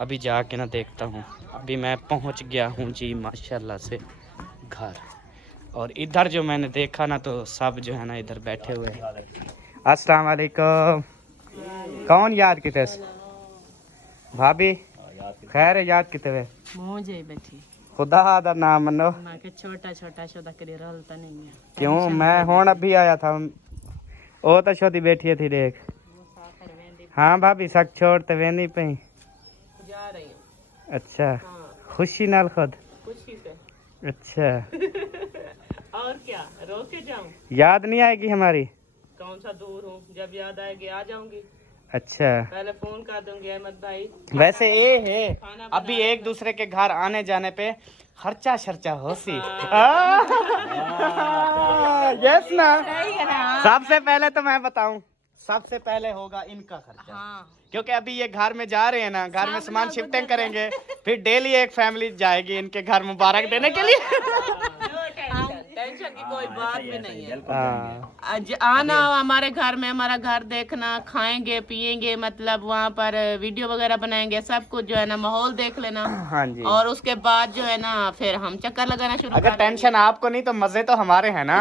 अभी जाके ना देखता हूँ। अभी मैं पहुँच गया हूँ जी माशाल्लाह से घर और इधर जो मैंने देखा ना तो सब जो है ना इधर बैठे हुए हैं। अस्सलाम वालेकुम कौन याद किते भाभी खैर याद किते वे मुझे बैठी खुदा दा नाम मनो मां के छोटा छोटा शोदा करे रहल त नहीं है। क्यों मैं हुण अभी आया था ओ तो छोटी बैठी थी देख। हाँ भाभी सक छोड़ तो वे नहीं पई जा रही हूं। अच्छा हाँ। खुशी नाल खुद खुशी से अच्छा और क्या रो के जाऊं? याद नहीं आएगी हमारी? कौन सा दूर हूँ जब याद आएगी आ जाऊंगी। अच्छा पहले फोन कर दूंगी अहमद भाई। वैसे ये है अभी एक दूसरे के घर आने जाने पे खर्चा शर्चा हो सी यस ना। सबसे पहले तो मैं बताऊं सबसे पहले होगा इनका खर्चा। हाँ। क्योंकि अभी ये घर में जा रहे हैं ना घर में सामान शिफ्टिंग करेंगे फिर डेली एक फैमिली जाएगी इनके घर मुबारक देने के लिए। टेंशन की कोई बात भी नहीं है। हाँ। आज आना हमारे घर में हमारा घर देखना खाएंगे पिएंगे मतलब वहाँ पर वीडियो वगैरह बनाएंगे सब कुछ जो है ना माहौल देख लेना। हाँ जी और उसके बाद जो है ना फिर हम चक्कर लगाना शुरू अगर टेंशन आपको नहीं तो मजे तो हमारे हैं ना।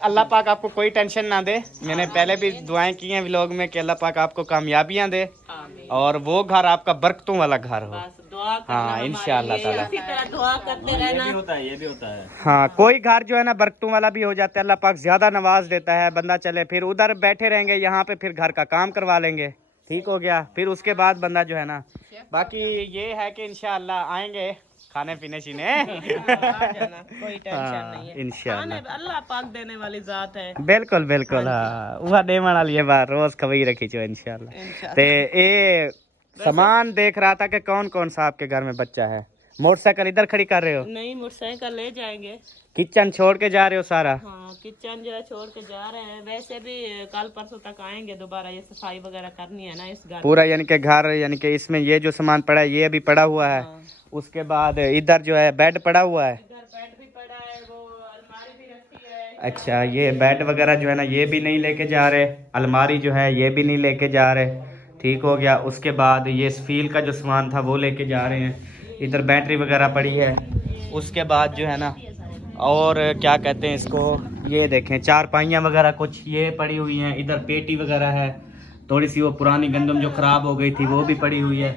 अल्लाह पाक आपको कोई टेंशन ना दे। मैंने पहले भी दुआएं की हैं व्लॉग में कि अल्लाह पाक आपको कामयाबियां दे और वो घर आपका बरकतों वाला घर हो। बस दुआ दुआ करना हाँ, हमारे इंशाअल्लाह लिए, ताला। इसी तरह दुआ करते रहना। ये भी होता है। हाँ, कोई घर जो है ना बरकतों वाला भी हो जाता है, अल्लाह पाक ज्यादा नवाज देता है, बंदा चले फिर उधर बैठे रहेंगे, यहाँ पे फिर घर का काम करवा लेंगे, ठीक हो गया, फिर उसके बाद बंदा जो है ना, बाकी ये है कि इंशाअल्लाह आएंगे खाने पीने शीने। कोई टेंशन नहीं है, इंशाअल्लाह खाने अल्लाह पाक देने वाली जात है। बिल्कुल बिल्कुल। हाँ, वह देवन वाली है बात, रोज खबई रखी जो इंशाअल्लाह। ते ये सामान देख रहा था कि कौन कौन सा आपके घर में बच्चा है। मोटरसाइकिल इधर खड़ी कर रहे हो? नहीं, मोटरसाइकिल ले जाएंगे। किचन छोड़ के जा रहे हो सारा? हाँ, किचन जो है छोड़ के जा रहे हैं। वैसे भी कल परसों तक आएंगे दोबारा, ये सफाई वगैरह करनी है ना इस घर पूरा, यानी कि घर, यानी कि इसमें ये जो सामान पड़ा है ये अभी पड़ा हुआ है। उसके बाद इधर जो है बेड पड़ा हुआ है। इधर बेड भी पड़ा है, वो अलमारी भी रखी है। अच्छा, ये बेड वगैरह जो है ना ये भी नहीं लेके जा रहे, अलमारी जो है ये भी नहीं लेके जा रहे, ठीक हो गया। उसके बाद ये स्टील का जो सामान था वो लेके जा रहे हैं। इधर बैटरी वगैरह पड़ी है। उसके बाद जो है ना, और क्या कहते हैं इसको, ये देखें चारपाइयाँ वगैरह कुछ ये पड़ी हुई हैं। इधर पेटी वगैरह है, थोड़ी सी वो पुरानी गंदम जो ख़राब हो गई थी वो भी पड़ी हुई है।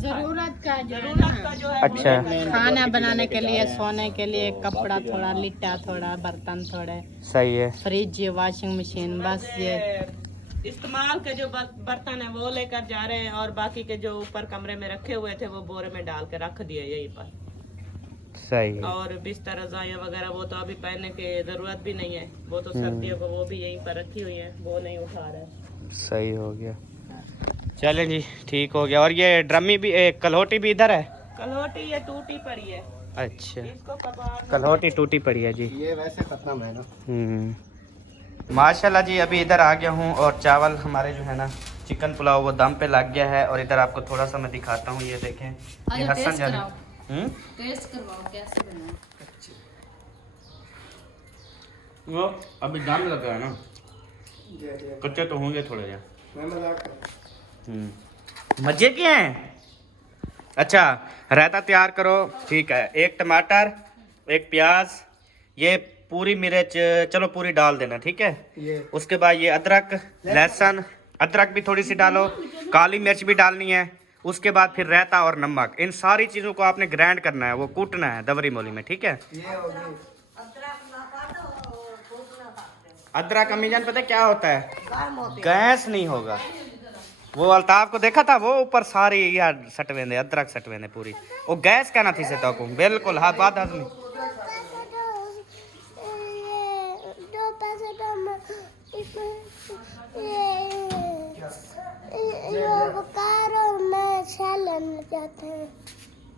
जरूरत का जो है, अच्छा, खाना बनाने के लिए, सोने के लिए, कपड़ा थोड़ा, लिट्टा थोड़ा, बर्तन थोड़े, सही है। फ्रिज, वॉशिंग मशीन, बस ये इस्तेमाल के जो बर्तन है वो लेकर जा रहे हैं। और बाकी के जो ऊपर कमरे में रखे हुए थे वो बोरे में डाल के रख दिए यहीं पर। सही है। और बिस्तर, रजाइयाँ वगैरह वो तो अभी पहनने की जरूरत भी नहीं है, वो तो सर्दियों को वो भी यहीं पर रखी हुई है, वो नहीं उठा रहे। सही हो गया, चलें जी, ठीक हो गया। और ये ड्रमी भी, कलहोटी भी इधर है? कलहोटी ये टूटी पड़ी है, अच्छा, इसको कबाड़ कलहोटी टूटी पड़ी है जी। ये वैसे खत्म है ना। माशाल्लाह जी, अभी इधर आ गया हूँ और चावल हमारे जो है ना चिकन पुलाव वो दम पे लग गया है। और इधर आपको थोड़ा सा मैं दिखाता हूँ, ये देखें, ये हसन जा रहा है। टेस्ट करवाओ कैसे बना। वो अभी दम लगा है ना, कच्चे तो होंगे थोड़े या। मजे के हैं। अच्छा, रायता तैयार करो, ठीक है। एक टमाटर, एक प्याज, ये पूरी मिर्च, चलो पूरी डाल देना, ठीक है। उसके बाद ये अदरक, लहसुन, अदरक भी थोड़ी सी डालो, काली मिर्च भी डालनी है। उसके बाद फिर रायता और नमक, इन सारी चीज़ों को आपने ग्राइंड करना है, वो कूटना है दबरी मोली में, ठीक है। अदरक अमीजान पता है क्या होता है? गैस नहीं होगा। वो अल्ताफ को देखा था, वो ऊपर सारी यार सटवेंदे, अदरक सटवेंदे पूरी, वो गैस कहना थी से तो बिल्कुल। हाँ, बात हजमी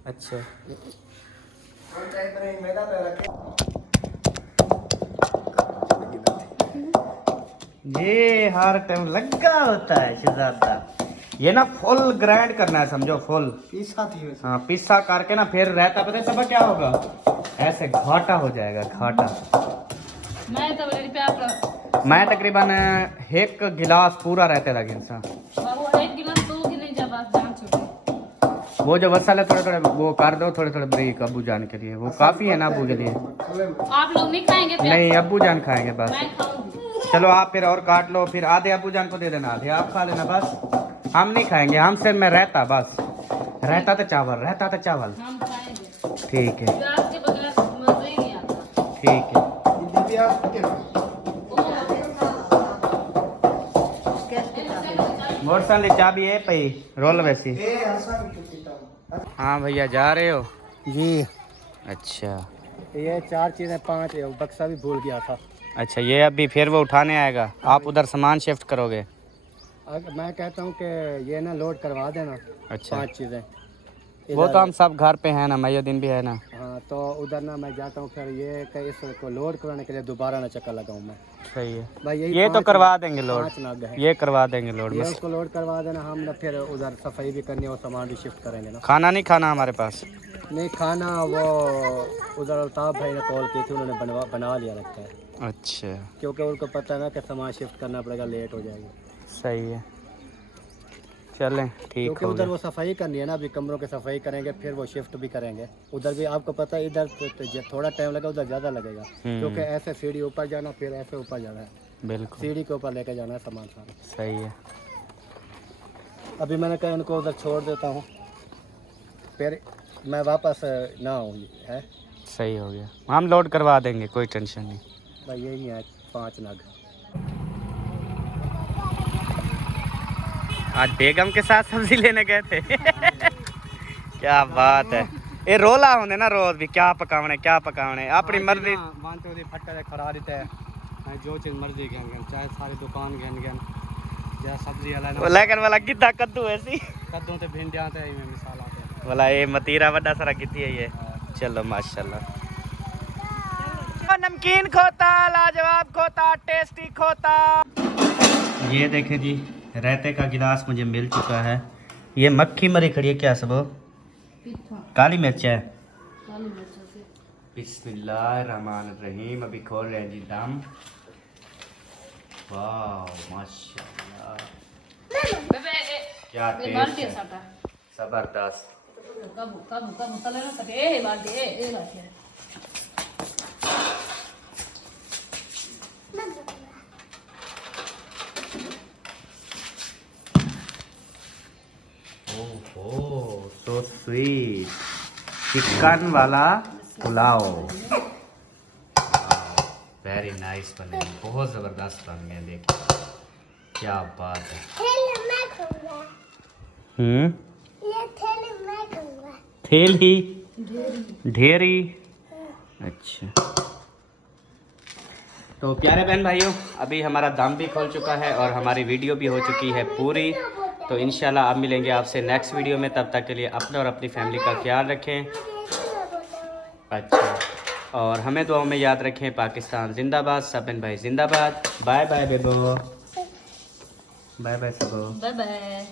अच्छा। ये हर टाइम लगा होता है शहजादा। ये ना फुल ग्राइंड करना है, समझो, फुल पीसा थी। हाँ, पिस्सा करके ना फिर रहता, पता है तब क्या होगा, ऐसे घाटा हो जाएगा, घाटा। मैं तो बड़ी प्यार मैं तकरीबन एक गिलास पूरा रहते लगे इंसान। बाबू एक गिलास दो कि नहीं, जब आप जान चुके। वो जो मसाले थोड़े थोड़े वो कर दो, थोड़े थोड़े ब्रेक अबू जान के लिए, वो काफी है ना अबू के लिए। आप लोग नहीं खाएंगे प्याज? नहीं, अबू जान खाएंगे बस। मैं खाऊंगी। चलो आप फिर और काट लो, फिर आधे अबू जान को दे देना, आधे आप खा लेना बस। हम नहीं खाएंगे, हम सिर्फ में रहता बस, रहता तो चावल, रहता तो चावल। हम खाएंगे, ठीक है, प्याज के बगैर मजा ही नहीं आता। ठीक है। मोटरसाइकिल चाबी है पई रोल वैसी। हाँ भैया, जा रहे हो? जी, अच्छा ये 4 चीजें 5 है, बक्सा भी भूल गया था। अच्छा, ये अभी फिर वो उठाने आएगा, आप उधर सामान शिफ्ट करोगे? मैं कहता हूँ कि ये ना लोड करवा देना। अच्छा, 5 चीजें वो तो हम सब घर पे हैं ना, मयोदीन भी है ना। हाँ, तो उधर ना मैं जाता हूँ, फिर ये कि इसको लोड कराने के लिए दोबारा ना चक्कर लगाऊँ मैं। सही है, भाई ये तो करवा देंगे लोड, 5 नग है, ये करवा देंगे लोड ये बस। उसको लोड करवा देना। हम ना फिर उधर सफाई भी करनी है और सामान भी शिफ्ट करेंगे ना। खाना नहीं खाना हमारे पास? नहीं खाना, वो उधर अल्ताफ भाई ने कॉल की थी, उन्होंने बना लिया रखा है, अच्छा, क्योंकि उनको पता है ना कि सामान शिफ्ट करना पड़ेगा, लेट हो जाएगी। सही है, चलें, ठीक क्योंकि हो उधर गया। वो सफाई करनी है ना, अभी कमरों की सफाई करेंगे, फिर वो शिफ्ट भी करेंगे। उधर भी आपको पता है, इधर तो थोड़ा टाइम लगा, उधर ज़्यादा लगेगा, क्योंकि ऐसे सीढ़ी ऊपर जाना, फिर ऐसे ऊपर जाना है, बिल्कुल सीढ़ी के ऊपर लेके जाना है सामान सारा। सही है। अभी मैंने कहा इनको उधर छोड़ देता हूँ, फिर मैं वापस ना आऊँ है। सही हो गया, हम लोड करवा देंगे, कोई टेंशन नहीं। भाई यही है 5 नग। आज बेगम के साथ सब्जी लेने गए थे। क्या बात है, ये रोला होने ना रोज भी क्या पकावने अपनी मर्जी। मानते हो फट्टा खड़ा देते हैं, जो चीज़ मर्जी गन चाहे सारी दुकान गन या सब्जी वाला लेकिन वाला कितना कद्दू ऐसी कद्दू तो भिंडियाँ तो मिसाल आते हैं। वाला ये मतीरा बड़ा सारा कितनी है ये। चलो माशाल्लाह। नमकीन खोता, लाजवाब खोता, टेस्टी खोता। ये देखें जी, रायते का गिलास मुझे मिल चुका है। ये मक्खी मरी खड़ी है, क्या सब काली मिर्च है। बिस्मिल्लाहिर्रहमानिर्रहीम। अभी खोल रहे हैं जी दम। वाह माशाल्लाह, क्या टेस्ट है, जबरदस्त। ओह सो स्वीट, चिकन वाला पुलाव। वेरी नाइस बने, बहुत ज़बरदस्त बन गए। देखो क्या बात है। थैली ढेरी। अच्छा तो प्यारे बहन भाइयों, अभी हमारा दाम भी खोल चुका है और हमारी वीडियो भी हो चुकी है पूरी। तो इंशाल्लाह आप मिलेंगे आपसे नेक्स्ट वीडियो में। तब तक के लिए अपने और अपनी फैमिली का ख्याल रखें। अच्छा, और हमें दुआओं में याद रखें। पाकिस्तान जिंदाबाद, सबन भाई जिंदाबाद। बाय बाय बेबो, बाय बाय सबो, बाय बाय।